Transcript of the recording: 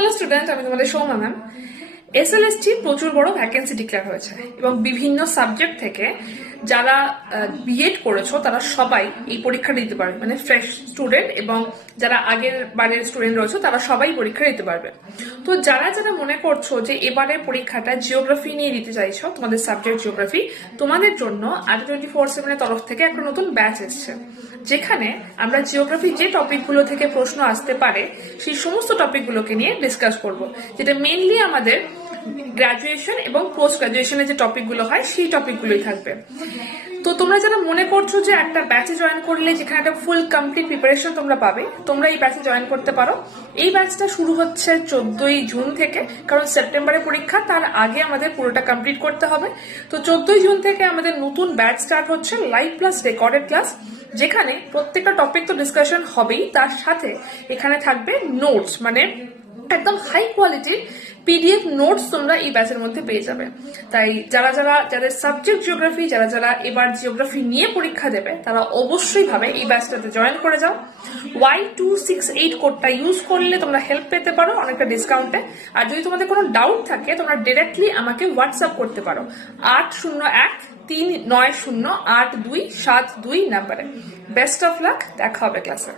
Hello student, আমি তোমাদের Soumya ma'am. SLST প্রচুর বড় ভ্যাকেন্সি ডিক্লেয়ার হয়েছে এবং বিভিন্ন সাবজেক্ট থেকে যারা বিএড করেছো তারা সবাই এই পরীক্ষা দিতে পারবে, মানে ফ্রেশ স্টুডেন্ট এবং যারা আগের বারের স্টুডেন্ট রয়েছে তারা সবাই পরীক্ষা দিতে পারবে। তো যারা যারা মনে করছো যে এবারের পরীক্ষাটা জিওগ্রাফি নিয়ে দিতে চাইছো, তোমাদের সাবজেক্ট জিওগ্রাফি, তোমাদের জন্য AD24/7 তরফ থেকে একটা নতুন ব্যাচ এসছে, যেখানে আমরা জিওগ্রাফি যে টপিকগুলো থেকে প্রশ্ন আসতে পারে সেই সমস্ত টপিকগুলোকে নিয়ে ডিসকাস করব, যেটা মেইনলি আমাদের গ্রাজুয়েশন এবং পোস্ট গ্রাজুয়েশনের যে টপিকগুলো হয় সেই টপিকগুলোই থাকবে। তো তোমরা যারা মনে করছো যে একটা ব্যাচে জয়েন করলে যেখানে একটা ফুল কমপ্লিট প্রিপারেশন তোমরা পাবে, তোমরা এই ব্যাচে জয়েন করতে পারো। এই ব্যাচটা শুরু হচ্ছে 14ই জুন থেকে, কারণ সেপ্টেম্বরে পরীক্ষা, তার আগে আমাদের পুরোটা কমপ্লিট করতে হবে। তো 14ই জুন থেকে আমাদের নতুন ব্যাচ স্টার্ট হচ্ছে, লাইভ প্লাস রেকর্ডেড ক্লাস, যেখানে প্রত্যেকটা টপিক তো ডিসকাশন হবেই, তার সাথে এখানে থাকবে নোটস, মানে একদম হাই কোয়ালিটির পিডিএফ নোটস তোমরা এই ব্যাচের মধ্যে পেয়ে যাবে। তাই যাদের সাবজেক্ট জিওগ্রাফি, যারা এবার জিওগ্রাফি নিয়ে পরীক্ষা দেবে, তারা অবশ্যই ভাবে এই ব্যাচটাতে জয়েন করে যাও। Y268 কোডটা ইউজ করলে তোমরা হেল্প পেতে পারো অনেকটা ডিসকাউন্টে। আর যদি তোমাদের কোনো ডাউট থাকে, তোমরা ডিরেক্টলি আমাকে হোয়াটসঅ্যাপ করতে পারো 801-390-8272 নাম্বারে। বেস্ট অফ লাক, দেখা হবে ক্লাসে।